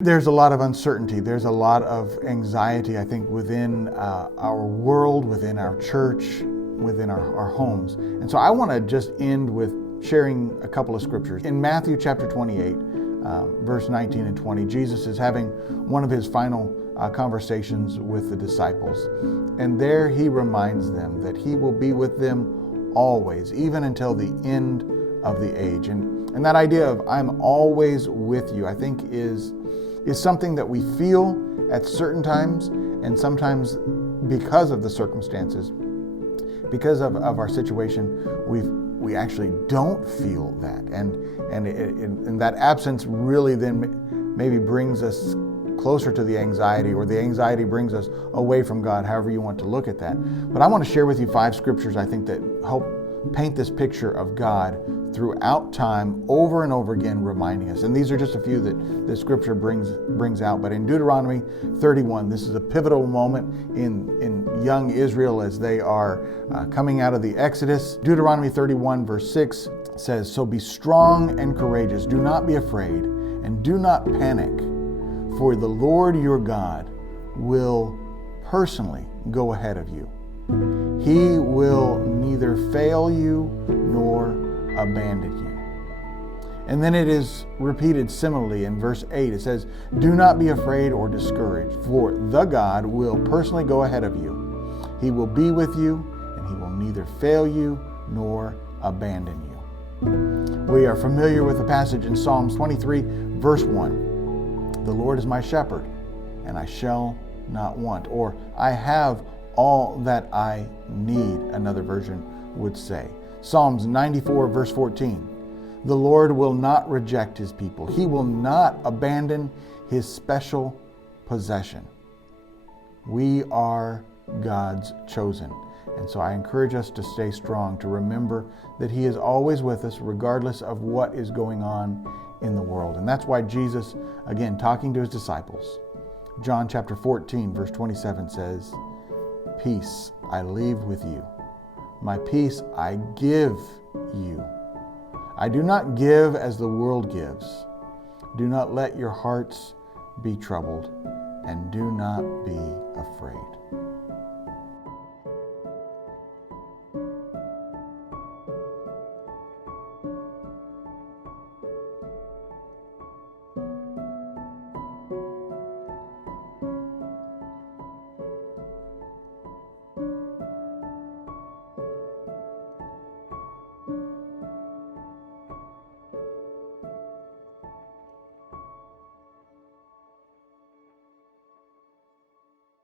There's a lot of uncertainty. There's a lot of anxiety, I think, within our world, within our church, within our homes. And so I want to just end with sharing a couple of scriptures. In Matthew chapter 28, verse 19 and 20, Jesus is having one of his final conversations with the disciples. And there he reminds them that he will be with them always, even until the end of the age. And that idea of I'm always with you, I think is something that we feel at certain times, and sometimes because of the circumstances, because of our situation, we actually don't feel that, and that absence really then maybe brings us closer to the anxiety, or the anxiety brings us away from God, however you want to look at that. But I want to share with you 5 scriptures I think that help paint this picture of God throughout time, over and over again, reminding us. And these are just a few that the scripture brings out. But in Deuteronomy 31, this is a pivotal moment in young Israel as they are coming out of the Exodus. Deuteronomy 31 verse 6 says, "So be strong and courageous. Do not be afraid and do not panic, for the Lord your God will personally go ahead of you. He will neither fail you nor abandon you." And then it is repeated similarly in verse 8. It says, "Do not be afraid or discouraged, for the God will personally go ahead of you. He will be with you, and he will neither fail you nor abandon you." We are familiar with the passage in Psalms 23, verse 1. "The Lord is my shepherd, and I shall not want," or "I have all that I need," another version would say. Psalms 94 verse 14. "The Lord will not reject his people. He will not abandon his special possession." We are God's chosen. And so I encourage us to stay strong, to remember that he is always with us regardless of what is going on in the world. And that's why Jesus, again, talking to his disciples, John chapter 14 verse 27 says, "Peace I leave with you. My peace I give you. I do not give as the world gives. Do not let your hearts be troubled, and do not be afraid."